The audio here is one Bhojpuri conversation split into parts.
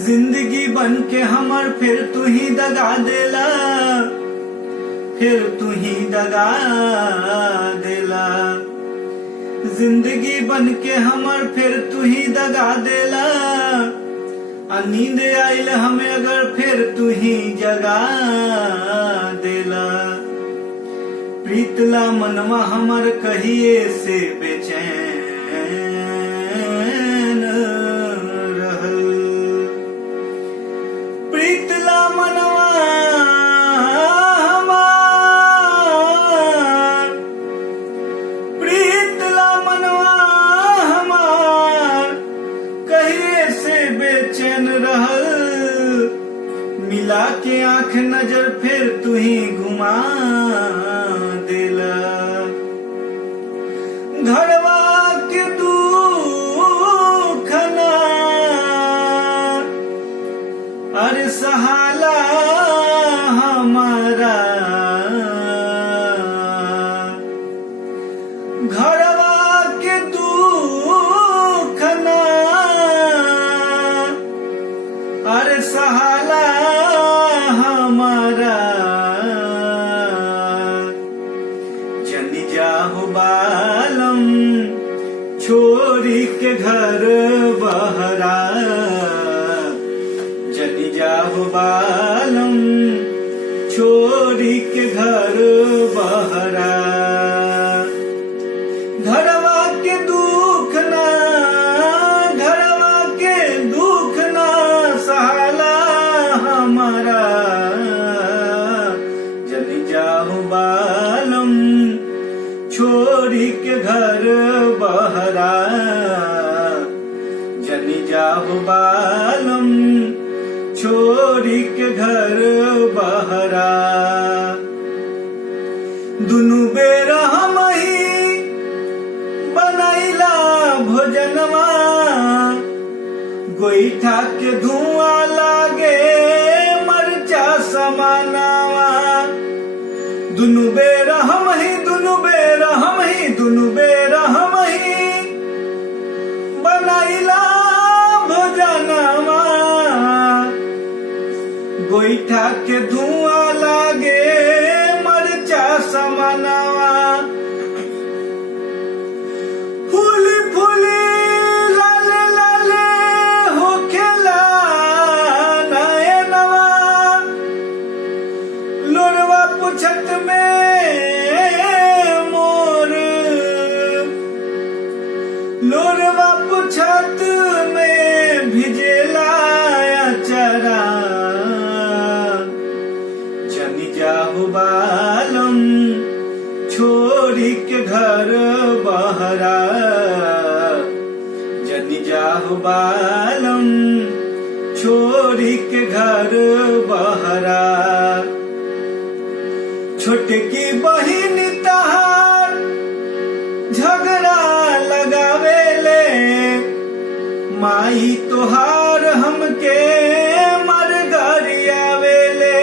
जिंदगी बन के हमर फिर तू ही दगा देला, फिर तू ही दगा देला। जिंदगी बन के हमर फिर तू ही दगा देला। नींद आइल हमें अगर फिर तू ही जगा देला। प्रीतला मनवा हमर कहिए से बेचैन रहल। प्रीतला मनवा हमार, प्रीतला मनवा हमार कहिए से बेचैन रहल। मिला के आंख नजर फिर तू ही घुमा देला। घरवा के दुख ना अरे सहाला हमारा। घरवा के दुख ना अरे सहाला हमारा। जनी जाहो बालम छोरी के घर बहरा। जनी जाहो बालम छोरी के घर बहरा। घरवा के दुख ना, घरवा के दुख ना सहाला हमारा। जनी जाहो बालम छोरी के घर बहरा। जनी जाहो बालम छोरी के घर बहरा। दुनु बेर हम ही बनैला भोजनवा। गोईठा के धुआं लागे मरचा समानावा। दुनु बेर हम ही, दुनु बेर हम ही, दुनु बेर हम ही बनैला भोजनवा। गोईठा के धुआं लागे मरचा समानावा। फूली फूली लाले लाले होखेला नयनवा। लोरवा पुछत में मोर, लोरवा पुछत में भिजेला अचरा। जनी जाहो बालम छोरी के घर बहरा। जनी जाहो बालम छोरी के घर बहरा। छोटकी बहिन तहार झगड़ा लगावेले। माई तोहार हमके मर गरियावेले।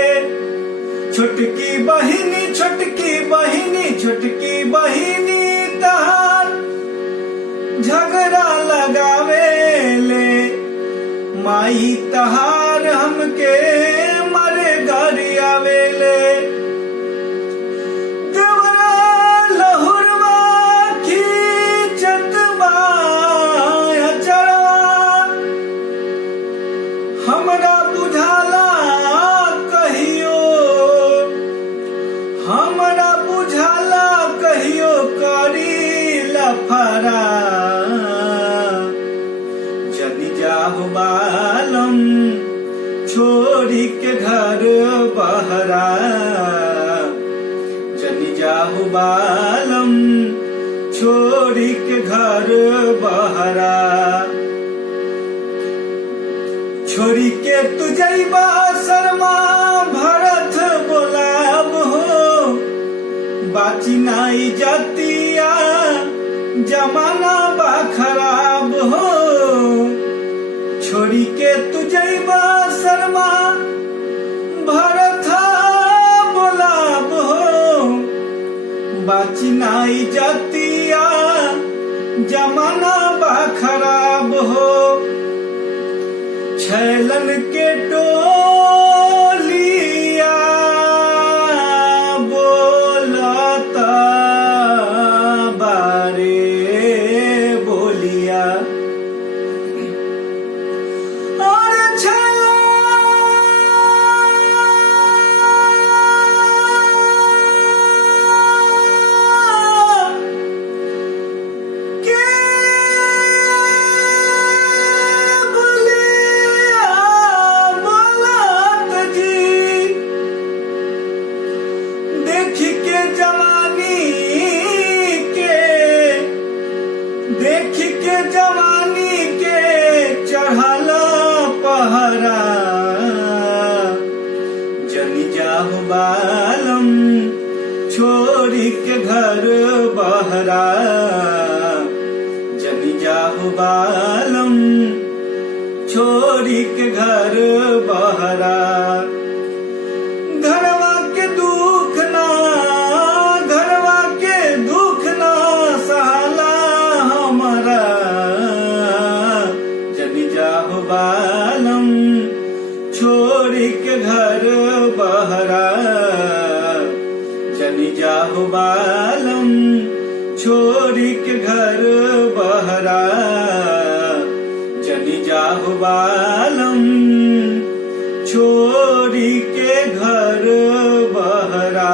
छोटकी बहिनी, छोटकी बहिनी, छोटकी बहिनी तहार झगड़ा लगावेले। माई तहार हमके मर गरियावेले। हमरा बुझाला कहियो, हमरा बुझाला कहियो करी लफड़ा। जनी जाहो बालम छोरी के घर बहरा। जनी जाहो बालम छोरी के घर बहरा। छोरी के तू जइबा शर्मा भरत बोला नाई जातिया जमाना बा खराब हो, छोड़ी के तू जइबा शर्मा भरत बोलाब हो, बाची नाई जातिया जमाना बा खराब हो। छैलन के टोलिया बोलता बारे बोलिया, और देख के जवानी के चढ़ल पहरा, जनी जाहु बालम छोड़ी के घर बहरा, जनी जाहु बालम छोड़ी के घर बहरा। घरवा के दुख ना, घरवा के दुख ना साला हमारा, जनी जाहु बालम छोड़ी के घर बहरा, जनी जाहु बालम छोड़ी के घर बहरा, जनी जाहु बालम छोड़ी के घर बहरा।